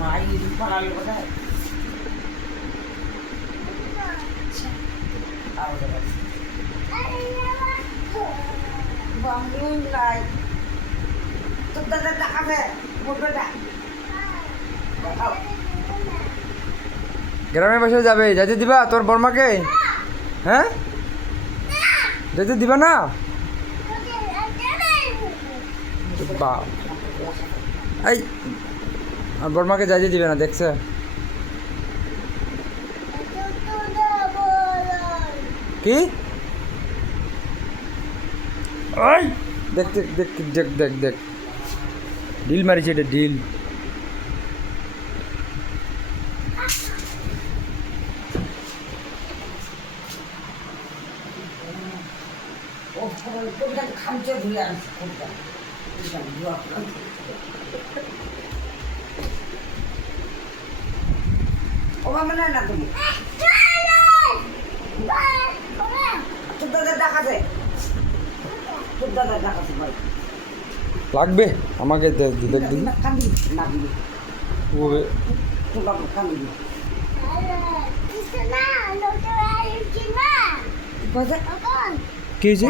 মাই পালালে কোথায় বাংলুই নাই তোর দাদা টাকাবে মোটরটা গ্রামের বাসায় যাবে, যাইতে দিবা তোর বর্মাকে? হ্যাঁ, যাইতে দিবা না? বা এই আর বর্মাকে যাইতে দিবে না, দেখছে? কি ওই দেখ দেখ দেখ দেখ দেখ দেখ ডিল মারিছে, এটা ডিল। খামচে ধুয়ে আনছে ও মানে না তুমি তোর দাদা ডাকাছে, তোর দাদা ডাকাছে ভাই লাগবে আমাকে দেখ দেখ দিবি কান্দি না দিবি ও তোর বাবু কান্দি কি হয়েছে?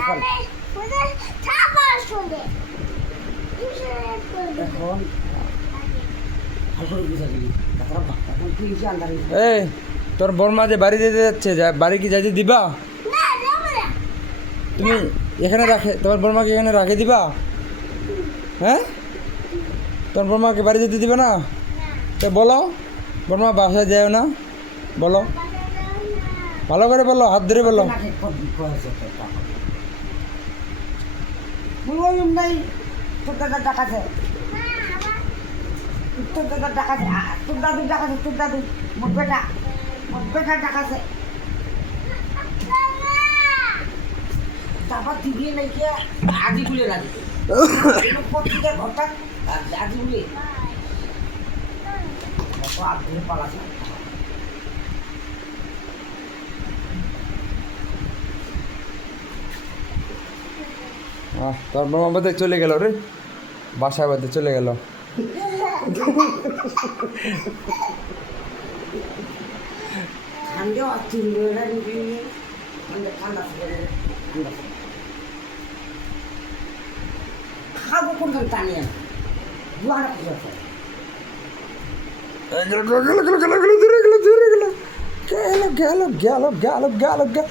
এখন এই তোর বর্মা যে বাড়ি যেতে যাচ্ছে, বাড়ি কি যাইতে দিবা? তুমি এখানে রাখে, তোমার বর্মাকে এখানে রাখে দিবা? হ্যাঁ, তোর বর্মাকে বাড়ি যেতে দিবে না? তো বলো বর্মা বাসায় যায় না, বলো ভালো করে বলো, হাত ধরে বলো। তোর দাদা ডাকাছে, তোর দাদা ডাকাছে, তোর দাদু ডাকাছে, তোর দাদু মোট বেটা ডাকাছে। তারপর দিদি নাকি আজি বলে রাখি পত্রিকার ঘরটা আজি বলে আগ্রহে পালাছে। তোর বর্মা বাদে চলে গেল রে, বাসায় বাদে চলে গেল। ঠান্ডা ঠান্ডা খাবো কোনখান টানিয়ে দুয়ারা খুঁজে গেল গেল গেল গেল গেল গেল গেল গেল গেল গেল গেল